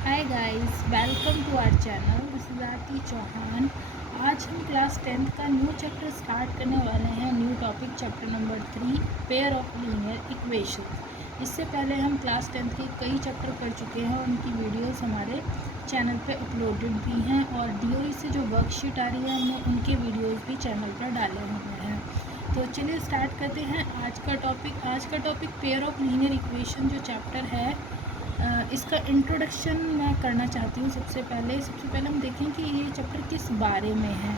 Hi guys, welcome to our channel. This is Aarti Chauhan. आज हम class 10th का new chapter start करने वाले हैं। New topic chapter number 3, pair of linear equation. इससे पहले हम क्लास 10th के कई चैप्टर कर चुके हैं और उनकी वीडियोस हमारे चैनल पे अपलोडेड भी हैं और डीओई से जो वर्कशीट आ रही है हमने उनके वीडियोस भी चैनल पर डाले हुए हैं। तो चलिए स्टार्ट करते हैं आज का topic pair of linear equation जो चैप्टर है। इसका इंट्रोडक्शन मैं करना चाहती हूँ। सबसे पहले हम देखें कि ये चैप्टर किस बारे में है।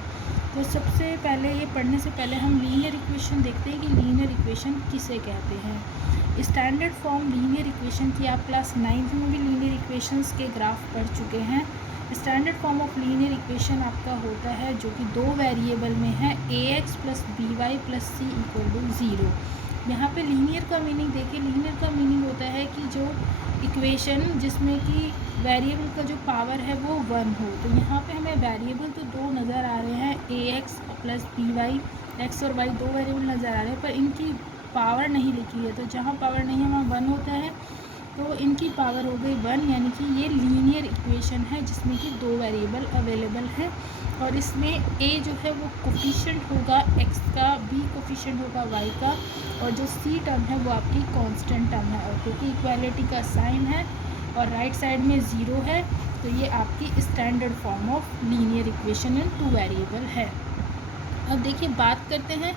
तो सबसे पहले ये पढ़ने से पहले हम लीनियर इक्वेशन देखते हैं कि लीनियर इक्वेशन किसे कहते हैं। स्टैंडर्ड फॉर्म लीनियर इक्वेशन की आप क्लास 9th में भी लीनियर इक्वेशंस के ग्राफ पढ़ चुके हैं। Standard form of linear equation आपका होता है जो कि दो वेरिएबल में है, ax plus b y plus c equal to 0। यहाँ पे लीनियर का मीनिंग देखिए। लीनियर का मीनिंग होता है कि जो इक्वेशन जिसमें कि वेरिएबल का जो पावर है वो 1 हो। तो यहाँ पे हमें वेरिएबल तो दो नज़र आ रहे हैं, ax plus b y, x और वाई दो वेरिएबल नज़र आ रहे हैं, पर इनकी पावर नहीं लिखी है। तो जहाँ पावर नहीं है वहाँ 1 होता है, तो इनकी पावर हो गई 1, यानी कि ये लीनियर इक्वेशन है जिसमें कि दो वेरिएबल अवेलेबल है। और इसमें a जो है वो कोफिशिएंट होगा x का, b कोफिशिएंट होगा y का, और जो c टर्म है वो आपकी कांस्टेंट टर्म है। और क्योंकि इक्वालिटी का साइन है और राइट साइड में 0 है, तो ये आपकी standard form of linear equation in two variable है। अब देखिए बात करते हैं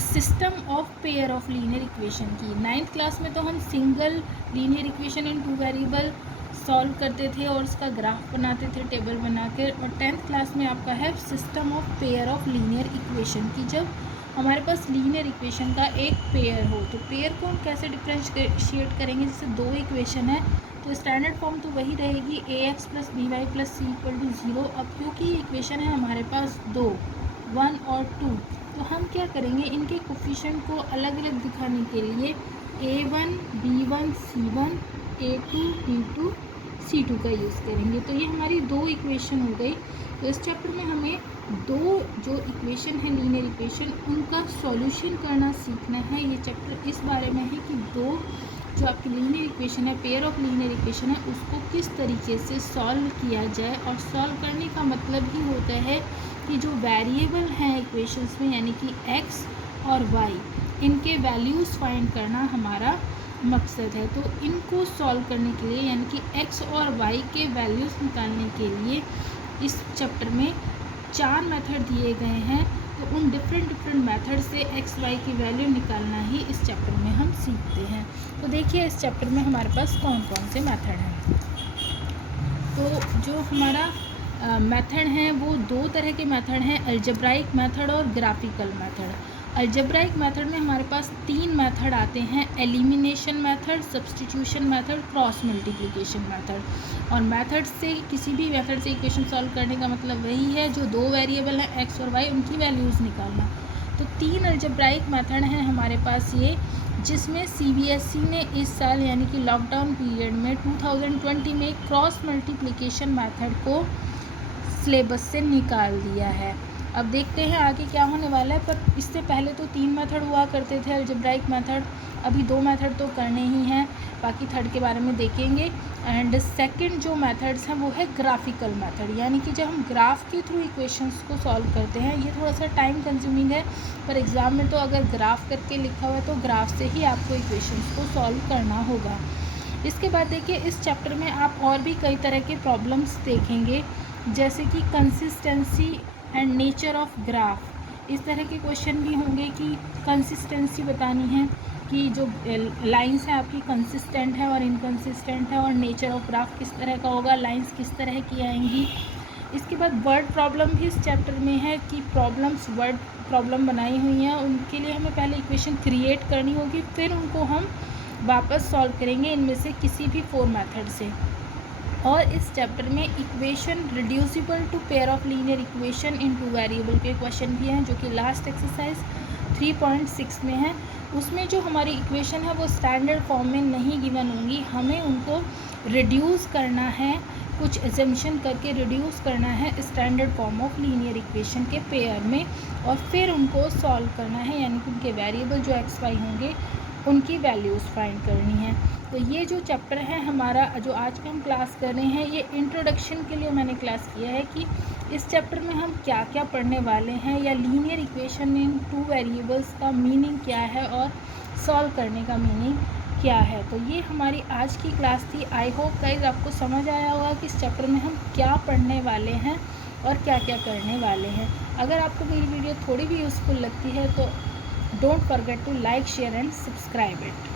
system of pair of linear equation की। 9th क्लास में तो हम single linear equation in two variable solve करते थे और उसका ग्राफ बनाते थे टेबल बना कर। और 10th क्लास में आपका है system of pair of linear equation की। जब हमारे पास लीनियर इक्वेशन का एक पेयर हो तो पेयर को हम कैसे डिफ्रेंशिएट करेंगे। जैसे दो इक्वेशन है तो स्टैंडर्ड फॉर्म तो वही रहेगी, ax plus b y plus c equal to 0। अब क्योंकि इक्वेशन है हमारे पास दो, 1 और 2, तो हम क्या करेंगे, इनके कोफिशिएंट को अलग अलग दिखाने के लिए a1 b1 c1 a2 b2 c2 का यूज़ करेंगे। तो ये हमारी दो इक्वेशन हो गई। तो इस चैप्टर में हमें दो जो इक्वेशन है लीनियर इक्वेशन उनका सॉल्यूशन करना सीखना है। ये चैप्टर इस बारे में है कि दो जो आपकी लीनियर इक्वेशन है, पेयर ऑफ लीनियर इक्वेशन है, उसको किस तरीके से सॉल्व किया जाए। और सॉल्व करने का मतलब ही होता है कि जो वेरिएबल हैं इक्वेशंस में, यानी कि x और y, इनके वैल्यूज़ फाइंड करना हमारा मकसद है। तो इनको सॉल्व करने के लिए, यानी कि x और y के वैल्यूज़ निकालने के लिए इस चैप्टर में 4 मेथड दिए गए हैं। तो उन डिफरेंट मेथड से x y की वैल्यू निकालना ही इस चैप्टर में हम सीखते हैं। तो देखिए इस चैप्टर में हमारे पास कौन कौन से मेथड हैं। तो जो हमारा मेथड हैं वो दो तरह के मेथड हैं, अलजेब्राइक मेथड और ग्राफिकल मेथड। अलजेब्राइक मेथड में हमारे पास 3 मेथड आते हैं, elimination method, substitution method, cross multiplication method. और मेथड से, किसी भी मेथड से इक्वेशन सॉल्व करने का मतलब वही है, जो दो वेरिएबल हैं x और y, उनकी वैल्यूज़ निकालना। तो 3 अलजेब्राइक मेथड हैं हमारे पास ये, जिसमें सीबीएसई ने इस साल यानी कि लॉकडाउन पीरियड में 2020 में क्रॉस मल्टीप्लिकेशन मेथड को सिलेबस से निकाल दिया है। अब देखते हैं आगे क्या होने वाला है। पर इससे पहले तो 3 मेथड हुआ करते थे अलजेब्राइक मेथड, अभी 2 मेथड तो करने ही हैं, बाकी थर्ड के बारे में देखेंगे। एंड सेकंड जो मेथड्स हैं वो है ग्राफिकल मेथड, यानी कि जब हम ग्राफ के थ्रू इक्वेशंस को सॉल्व करते हैं। ये थोड़ा सा टाइम कंज्यूमिंग है, पर एग्ज़ाम में तो अगर ग्राफ करके लिखा हुआ है तो ग्राफ से ही आपको इक्वेशंस को सॉल्व करना होगा। इसके बाद देखिए इस चैप्टर में आप और भी कई तरह के प्रॉब्लम्स देखेंगे, जैसे कि consistency and nature of graph. इस तरह के क्वेश्चन भी होंगे कि कंसिस्टेंसी बतानी है कि जो लाइंस है आपकी कंसिस्टेंट है और इनकंसिस्टेंट है, और नेचर ऑफ ग्राफ किस तरह का होगा, लाइंस किस तरह की आएंगी। इसके बाद वर्ड प्रॉब्लम भी इस चैप्टर में है कि प्रॉब्लम्स, वर्ड प्रॉब्लम बनाई हुई हैं, उनके लिए हमें पहले इक्वेशन क्रिएट करनी होगी, फिर उनको हम वापस सॉल्व करेंगे इनमें से किसी भी 4 मेथड से। और इस चैप्टर में equation reducible to pair of linear equation in two variable के क्वेश्चन भी हैं, जो कि लास्ट एक्सरसाइज 3.6 में है। उसमें जो हमारी इक्वेशन है वो स्टैंडर्ड फॉर्म में नहीं गिवन होंगी, हमें उनको रिड्यूस करना है, कुछ एजम्पशन करके रिड्यूस करना है standard form of linear equation के पेयर में, और फिर उनको सॉल्व करना है। यानी कि उनके वेरिएबल जो x y होंगे उनकी वैल्यूज़ फाइंड करनी है। तो ये जो चैप्टर है हमारा, जो आज का हम क्लास कर रहे हैं, ये इंट्रोडक्शन के लिए मैंने क्लास किया है कि इस चैप्टर में हम क्या क्या पढ़ने वाले हैं, या लीनियर इक्वेशन इन 2 वेरिएबल्स का मीनिंग क्या है और सॉल्व करने का मीनिंग क्या है। तो ये हमारी आज की क्लास थी। आई होप गाइस आपको समझ आया होगा कि इस चैप्टर में हम क्या पढ़ने वाले हैं और क्या क्या करने वाले हैं। अगर आपको मेरी वीडियो थोड़ी भी यूज़फुल लगती है तो don't forget to like, share and subscribe it.